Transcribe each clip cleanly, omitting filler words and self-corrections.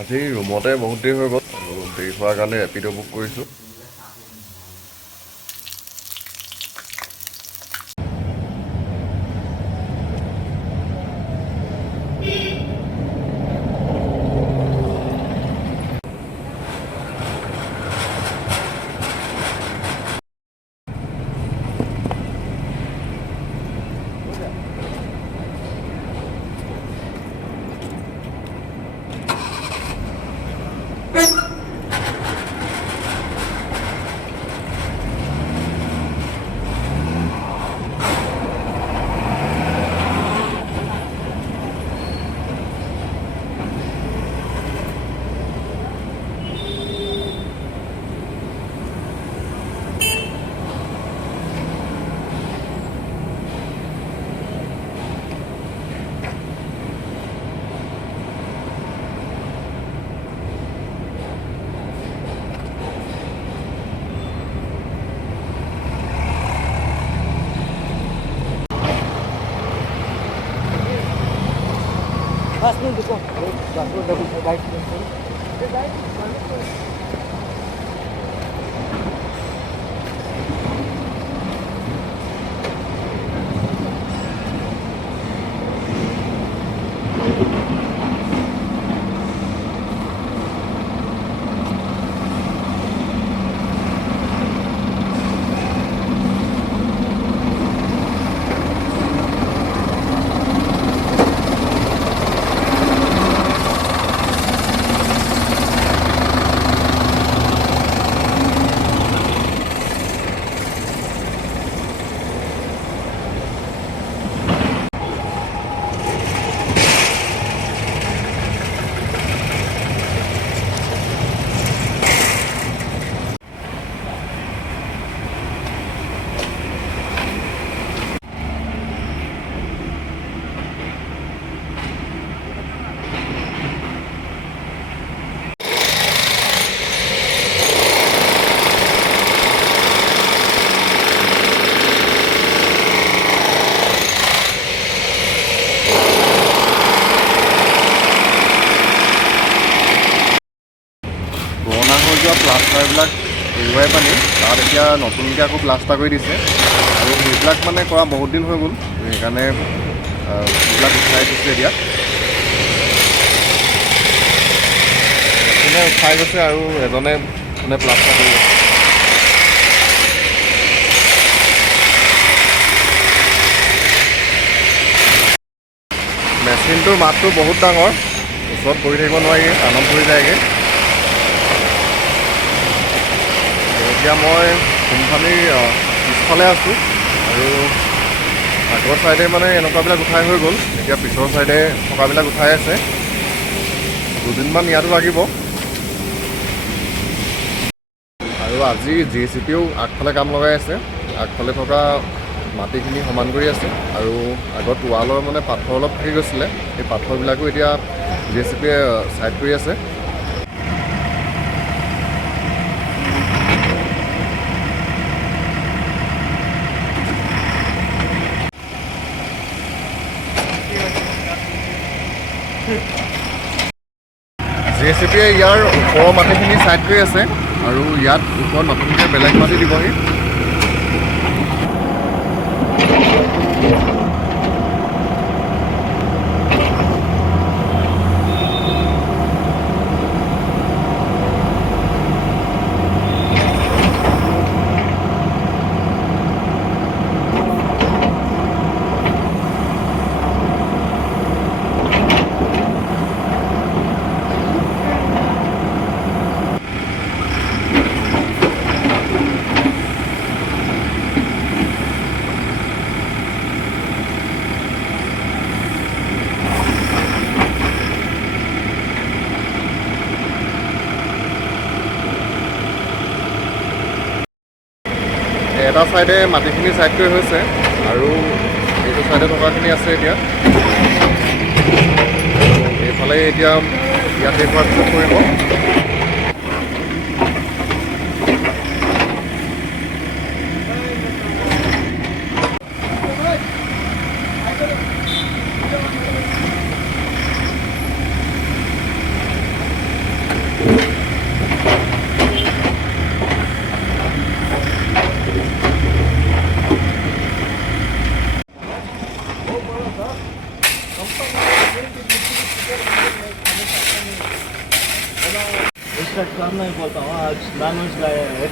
আজি ৰুমতে বহুত দেৰি হৈ গ'ল আৰু দেৰি হোৱাৰ কাৰণে ৰেপিড' বুক কৰিছোঁ। প্লাষ্টাৰবিলাক এৰুৱাই পানি তাত এতিয়া নতুনকৈ আকৌ প্লাষ্টাৰ কৰি দিছে আৰু সেইবিলাক মানে কৰা বহুত দিন হৈ গ'ল, সেইকাৰণে সেইবিলাক উঠাই দিছে এতিয়া। এজনে উঠাই গৈছে আৰু এজনে মানে প্লাষ্টাৰ কৰি গৈছে। মেচিনটোৰ মাতটো বহুত ডাঙৰ, ওচৰত বহি থাকিব নোৱাৰি, কাণত ধৰি যায়গৈ। এতিয়া মই কোম্পানীৰ পিছফালে আছোঁ আৰু আগৰ ছাইডে মানে এনেকুৱাবিলাক উঠাই হৈ গ'ল, এতিয়া পিছৰ ছাইডে থকাবিলাক উঠাই আছে। দুদিনমান ইয়াতো লাগিব। আৰু আজি JCPও আগফালে কাম লগাই আছে, আগফালে থকা মাটিখিনি সমান কৰি আছে আৰু আগত ৱালৰ মানে পাথৰ অলপ থাকি গৈছিলে, সেই পাথৰবিলাকো এতিয়া JCPয়ে ছাইড কৰি আছে। JCPয়ে ইয়াৰ ওপৰৰ মাটিখিনি ছাইড কৰি আছে আৰু ইয়াত ওপৰত নতুনকৈ বেলেগ মাটি দিবহি। এটা ছাইডে মাটিখিনি ছাইড কৰি হৈছে আৰু এইটো ছাইডে থকাখিনি আছে এতিয়া। এইফালে এতিয়া ইয়াতে কৰাৰ পিছত কৰিব। सेट करना ही बोलता हूँ आज नॉनवेज लाया है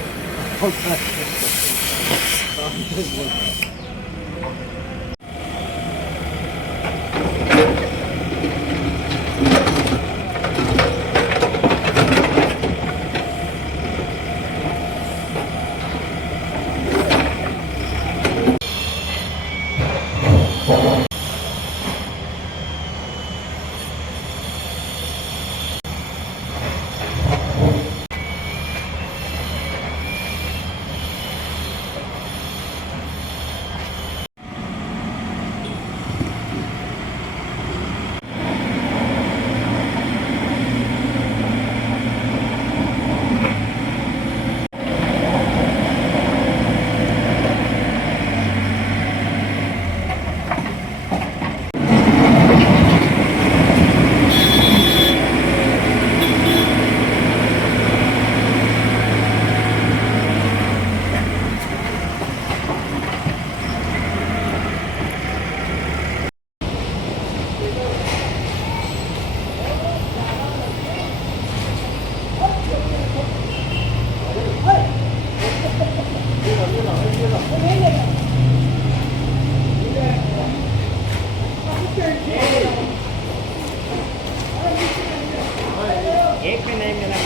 एक में नहीं मिला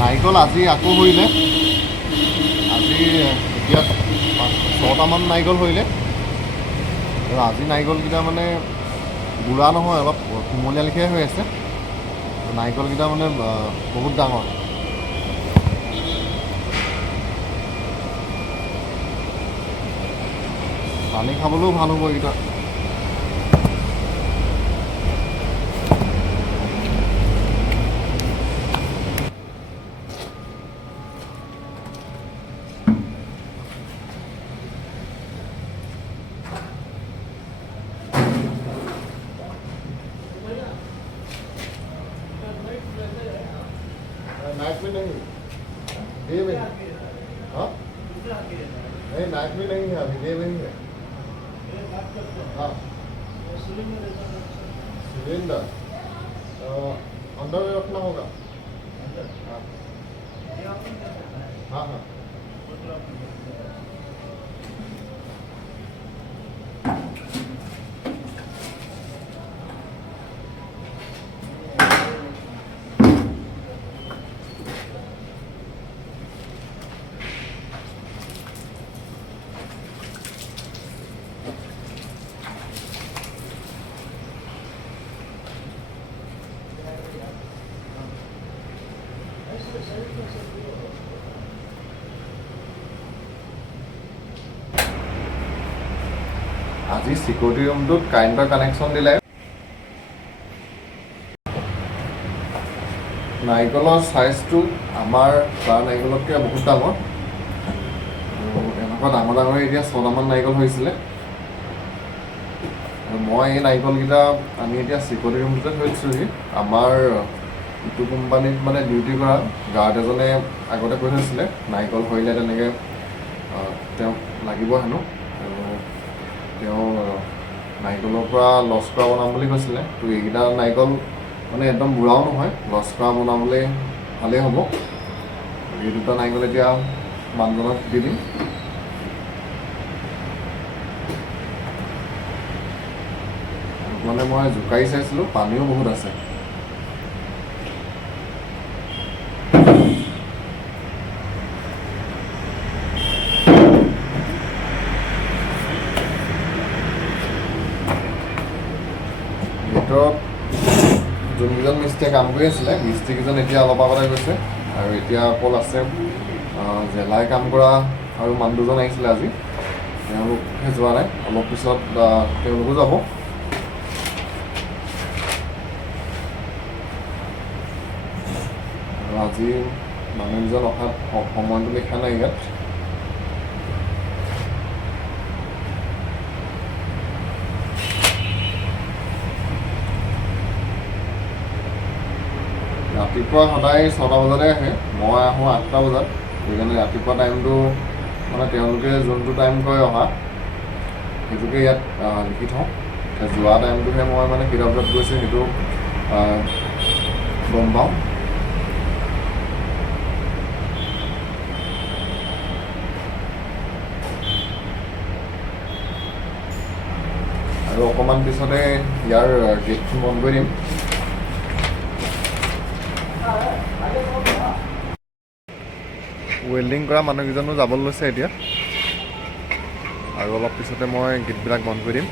নাৰিকল আজি আকৌ কৰিলে আজি এতিয়া 6টামান নাৰিকল কৰিলে আৰু আজি নাৰিকলকেইটা মানে বুঢ়া নহয় অলপ কুমলীয়া লেখীয়াই হৈ আছে নাৰিকলকেইটা মানে বহুত ডাঙৰ পানী খাবলৈও ভাল হ'ব এইকেইটা नाइट में नहीं डे में हाँ नहीं नाइट में नहीं है अभी डे में ही है हाँ सिलेंडर अंदर में रखना होगा हाँ हाँ আজি সিকিউৰিটি ৰুমটোত কাৰেণ্টৰ কানেকশ্যন দিলে নাৰিকলৰ চাইজটো আমাৰ তাৰ নাৰিকলতকৈ বহুত ডাঙৰ এনেকুৱা ডাঙৰ ডাঙৰ এতিয়া 6টামান নাৰিকল হৈছিলে মই এই নাৰিকলকেইটা আমি এতিয়া সিকিউৰিটি ৰুমটোতে থৈ দিছোঁহি আমাৰ ইটো কোম্পানীত মানে ডিউটি কৰা গাৰ্ড এজনে আগতে কৈ থৈছিলে নাৰিকল কৰিলে তেনেকৈ তেওঁ লাগিব হেনো তেওঁ নাৰিকলৰ পৰা লছ কৰা বনাম বুলি কৈছিলে তো এইকেইটা নাৰিকল মানে একদম বুঢ়াও নহয় লছ কৰা বনাবলৈ ভালেই হ'ব এই দুটা নাৰিকল এতিয়া মানুহজনক দি দিম মানে মই জোকাৰি চাইছিলোঁ পানীও বহুত আছে ভিতৰত যোনকেইজন মিস্ত্ৰীয়ে কাম কৰি আছিলে মিস্ত্ৰীকেইজন এতিয়া অলপ আগতে গৈছে আৰু এতিয়া অকল আছে জেলাই কাম কৰা আৰু মানুহ দুজন আহিছিলে আজি, তেওঁলোকহে যোৱা নাই, অলপ পিছত তেওঁলোকো যাব। আৰু আজি মানুহজন অহাত সময়টো লিখা নাই ইয়াত। ৰাতিপুৱা সদায় 6টা বজাতে আহে, মই আহোঁ 8টা বজাত। সেইকাৰণে ৰাতিপুৱা টাইমটো মানে তেওঁলোকে যোনটো টাইম কয় অহা, সেইটোকে ইয়াত লিখি থওঁ। যোৱা টাইমটোহে মই মানে কেইটা বজাত গৈছে সেইটো গম পাওঁ। আৰু অকণমান পিছতে ইয়াৰ গেটখন বন্ধ কৰি দিম। ৱেল্ডিং কৰা মানুহকেইজনো যাবলৈ লৈছে এতিয়া, আৰু অলপ পিছতে মই গেটবিলাক বন্ধ কৰি দিম।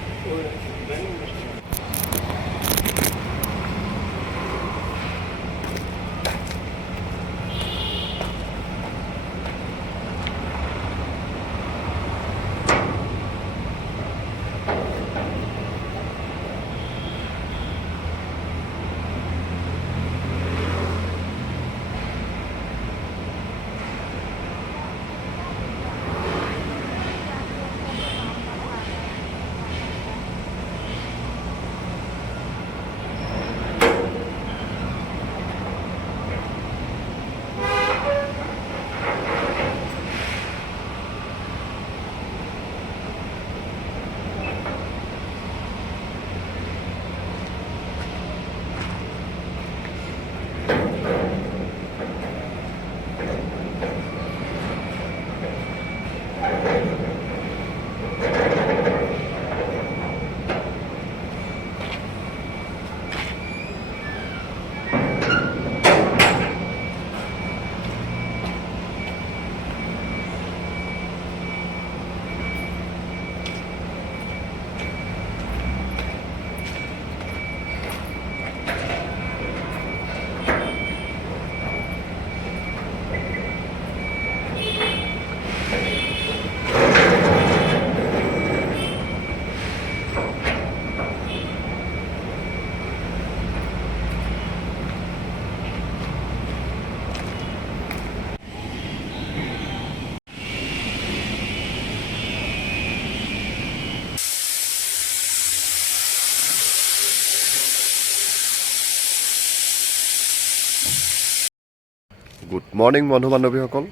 গুড মৰ্ণিং বন্ধু বান্ধৱীসকল,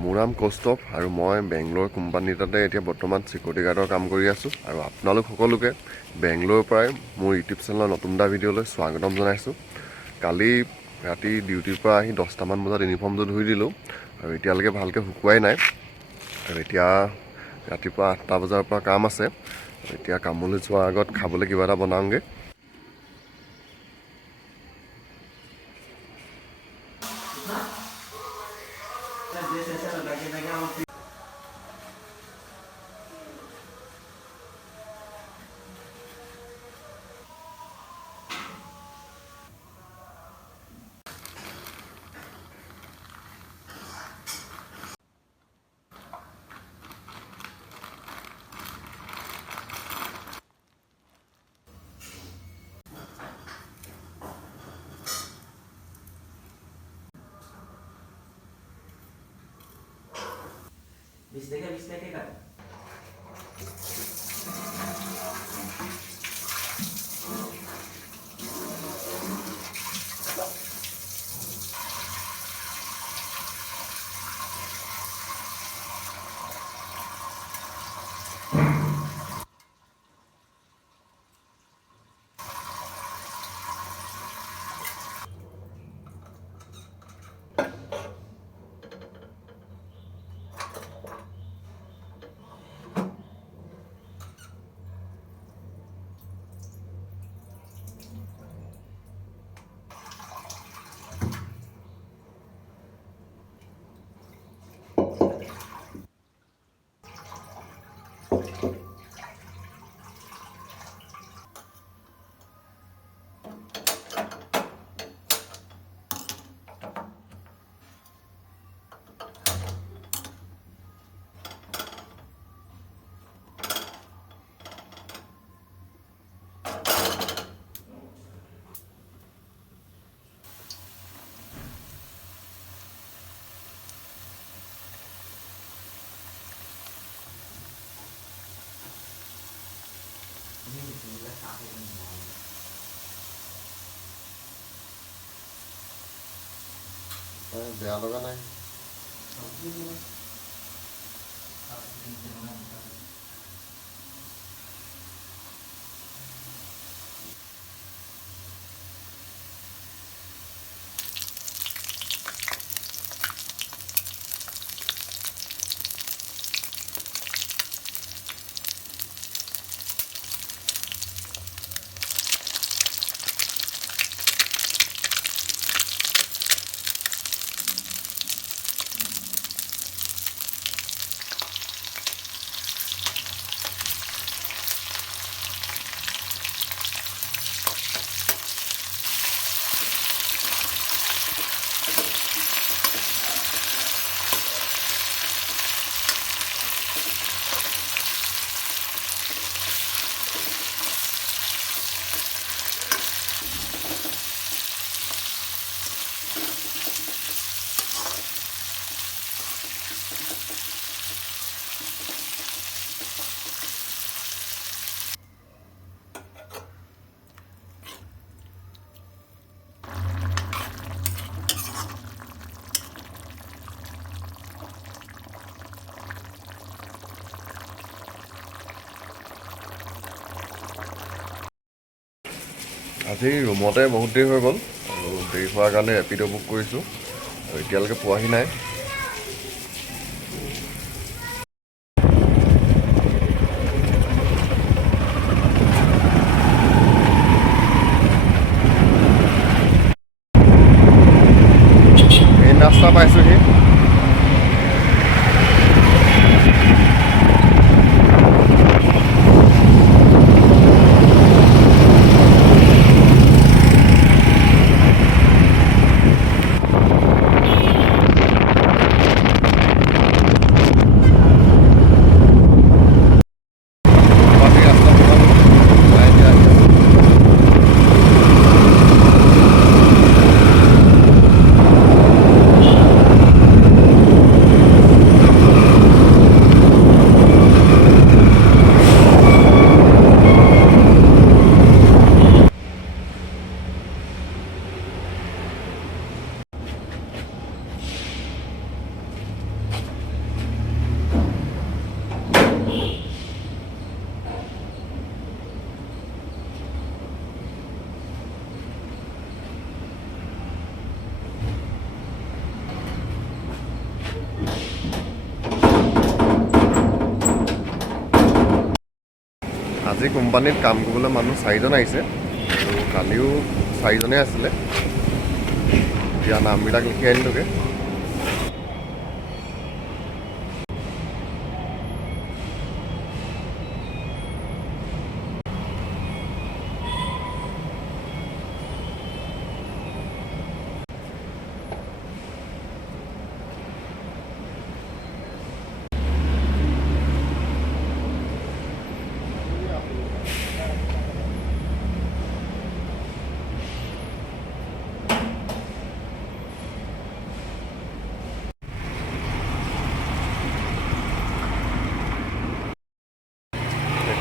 মোৰ নাম কৌস্তভ আৰু মই বেংগলোৰ কোম্পানী এটাতে এতিয়া বৰ্তমান চিকিউৰিটি গাৰ্ডৰ কাম কৰি আছোঁ। আৰু আপোনালোক সকলোকে বেংগলোৰৰ পৰাই মোৰ ইউটিউব চেনেলৰ নতুন এটা ভিডিঅ'লৈ স্বাগতম জনাইছোঁ। কালি ৰাতি ডিউটিৰ পৰা আহি 10টামান বজাত ইউনিফৰ্মটো ধুই দিলোঁ, আৰু এতিয়ালৈকে ভালকৈ শুকুৱাই নাই। আৰু এতিয়া ৰাতিপুৱা 8টা বজাৰ পৰা কাম আছে। এতিয়া কামলৈ যোৱাৰ আগত খাবলৈ কিবা এটা বনাওঁগৈ। Bis take kan? বেয়া লগা নাই। আজি ৰুমতে বহুত দেৰি হৈ গ'ল আৰু দেৰি হোৱাৰ কাৰণে ৰেপিড' বুক কৰিছোঁ আৰু এতিয়ালৈকে পোৱাহি নাই। মেইন ৰাস্তা পাইছোঁহি। আজি কোম্পানীত কাম কৰিবলৈ মানুহ 4জন আহিছে আৰু কালিও 4জনেই আছিলে। এতিয়া নামবিলাক লিখি আনিলোগৈ।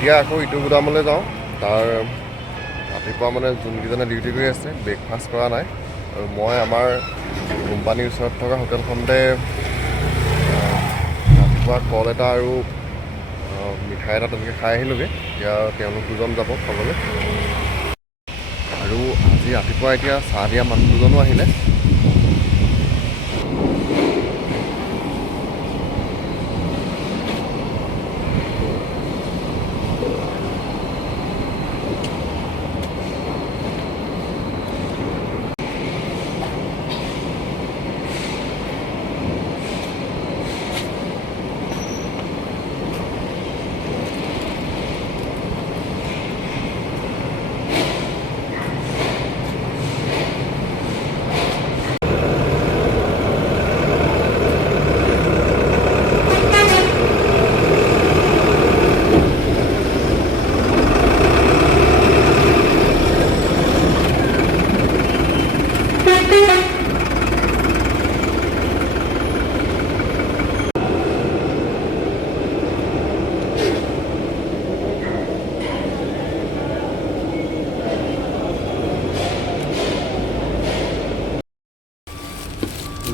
এতিয়া আকৌ ইটো গুদামলৈ যাওঁ। তাৰ ৰাতিপুৱা মানে যোনকেইজনে ডিউটি কৰি আছে ব্ৰেকফাষ্ট কৰা নাই আৰু মই আমাৰ কোম্পানীৰ ওচৰত থকা হোটেলখনতে ৰাতিপুৱা কল এটা আৰু মিঠাই এটা তেনেকৈ খাই আহিলোগৈ। এতিয়া তেওঁলোক দুজন যাব খাবলৈ আৰু আজি ৰাতিপুৱা এতিয়া চাহ দিয়া মানুহ দুজনো আহিলে।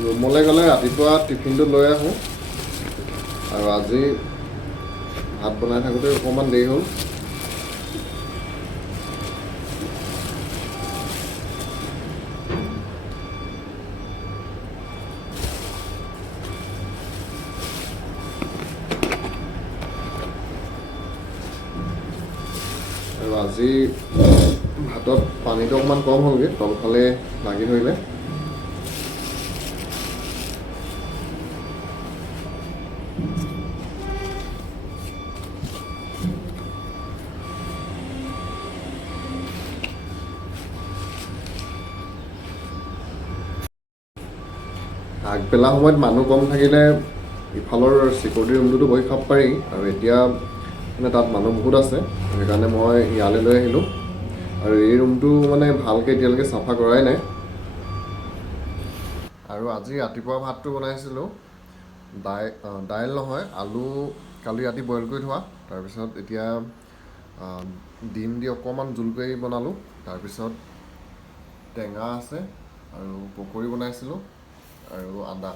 ৰুমলৈ গ'লে ৰাতিপুৱা টিফিনটো লৈ আহোঁ আৰু আজি ভাত বনাই থাকোঁতে অকণমান দেৰি হ'ল। আৰু আজি ভাতত পানীটো অকণমান কম হ'লগৈ, তলফালে লাগি ধৰিলে। আগবেলা সময়ত মানুহ কম থাকিলে ইফালৰ চিকিউৰিটি ৰুমটোতো বহি খাব পাৰি, আৰু এতিয়া মানে তাত মানুহ বহুত আছে, সেইকাৰণে মই ইয়ালৈ লৈ আহিলোঁ। আৰু এই ৰুমটো মানে ভালকৈ এতিয়ালৈকে চাফা কৰাই নাই। আৰু আজি ৰাতিপুৱা ভাতটো বনাইছিলোঁ দাইল নহয়, আলু কালি ৰাতি বইল কৰি থোৱা, তাৰপিছত এতিয়া ডিম দি অকণমান জোল কৰি বনালোঁ, তাৰপিছত টেঙা আছে আৰু পকৰি বনাইছিলোঁ আৰু আদা।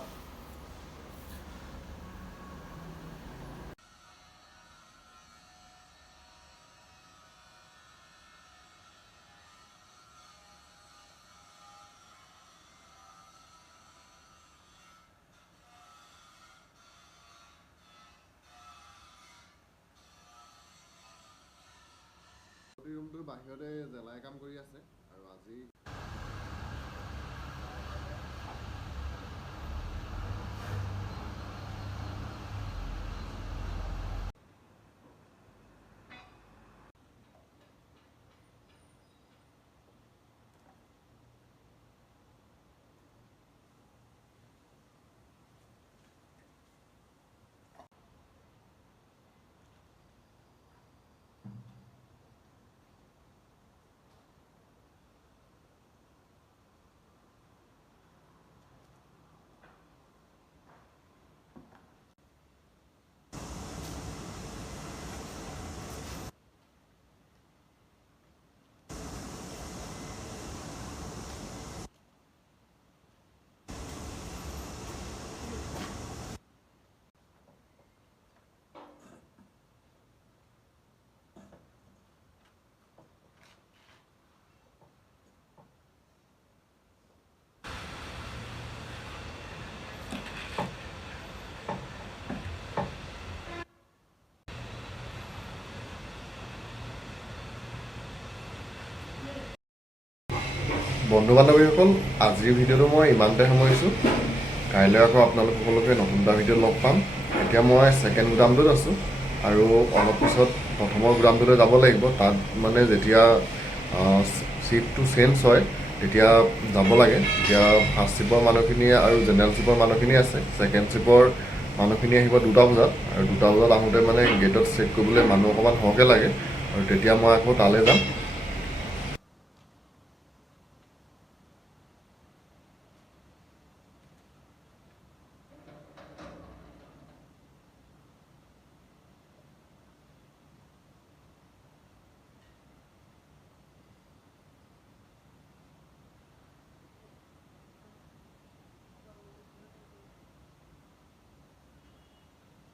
ৰুমটোৰ বাহিৰতে জেলাই কাম কৰি আছে আৰু আজি বন্ধু বান্ধৱীসকল, আজিৰ ভিডিঅ'টো মই ইমানতে সামৰিছোঁ। কাইলৈ আকৌ আপোনালোক সকলোকে নতুন এটা ভিডিঅ'ত লগ পাম। এতিয়া মই ছেকেণ্ড গুদামটোত আছোঁ আৰু অলপ পিছত প্ৰথমৰ গুদামটোলৈ যাব লাগিব। তাত মানে যেতিয়া শ্বিফ্টটো চেঞ্জ হয় তেতিয়া যাব লাগে। এতিয়া ফাৰ্ষ্ট শ্বিফ্টৰ মানুহখিনি আৰু জেনেৰেল শ্বিফ্টৰ মানুহখিনি আছে। ছেকেণ্ড শ্বিফ্টৰ মানুহখিনি আহিব 2টা বজাত, আৰু 2টা বজাত আহোঁতে মানে গেটত চেক কৰিবলৈ মানুহ অকণমান সৰহকৈ লাগে, আৰু তেতিয়া মই আকৌ তালৈ যাম।